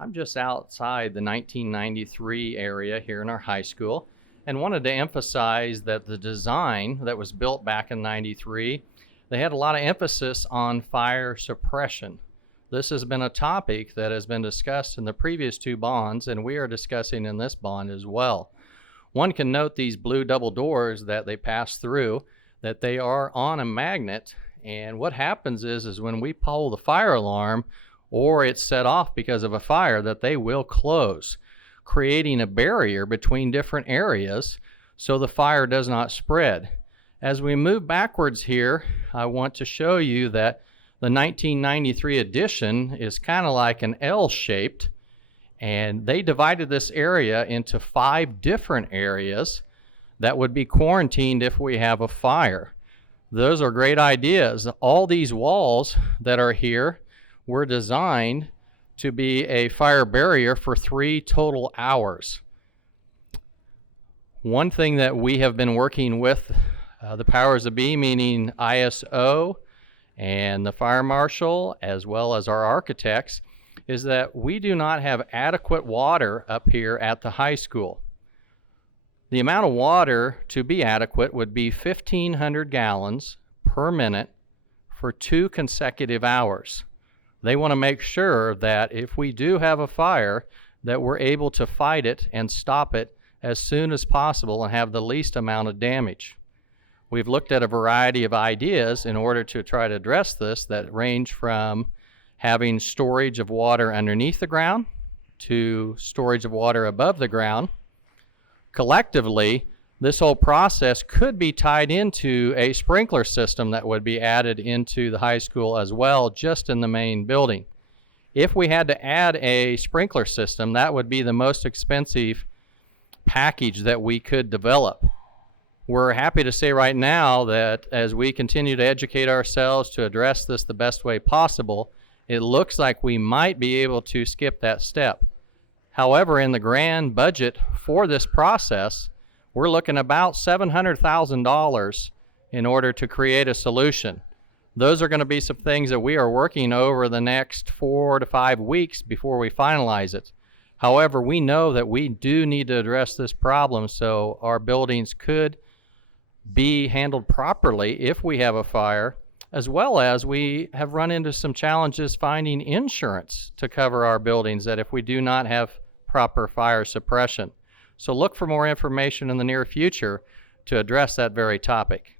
I'm just outside the 1993 area here in our high school and wanted to emphasize that the design that was built back in 93, they had a lot of emphasis on fire suppression. This has been a topic that has been discussed in the previous two bonds, and we are discussing in this bond as well. One can note these blue double doors that they pass through, that they are on a magnet, and what happens is when we pull the fire alarm or it's set off because of a fire, that they will close, creating a barrier between different areas so the fire does not spread. As we move backwards here, I want to show you that the 1993 edition is kind of like an L-shaped, and they divided this area into 5 different areas that would be quarantined if we have a fire. Those are great ideas. All these walls that are here were designed to be a fire barrier for 3 total hours. One thing that we have been working with the powers that be, meaning ISO and the fire marshal, as well as our architects, is that we do not have adequate water up here at the high school. The amount of water to be adequate would be 1,500 gallons per minute for 2 consecutive hours. They want to make sure that if we do have a fire, that we're able to fight it and stop it as soon as possible and have the least amount of damage. We've looked at a variety of ideas in order to try to address this that range from having storage of water underneath the ground to storage of water above the ground. Collectively, this whole process could be tied into a sprinkler system that would be added into the high school as well, just in the main building. If we had to add a sprinkler system, that would be the most expensive package that we could develop. We're happy to say right now that as we continue to educate ourselves to address this the best way possible, it looks like we might be able to skip that step. However, in the grand budget for this process, we're looking about $700,000 in order to create a solution. Those are going to be some things that we are working over the next 4 to 5 weeks before we finalize it. However, we know that we do need to address this problem so our buildings could be handled properly if we have a fire, as well as we have run into some challenges finding insurance to cover our buildings that if we do not have proper fire suppression. So look for more information in the near future to address that very topic.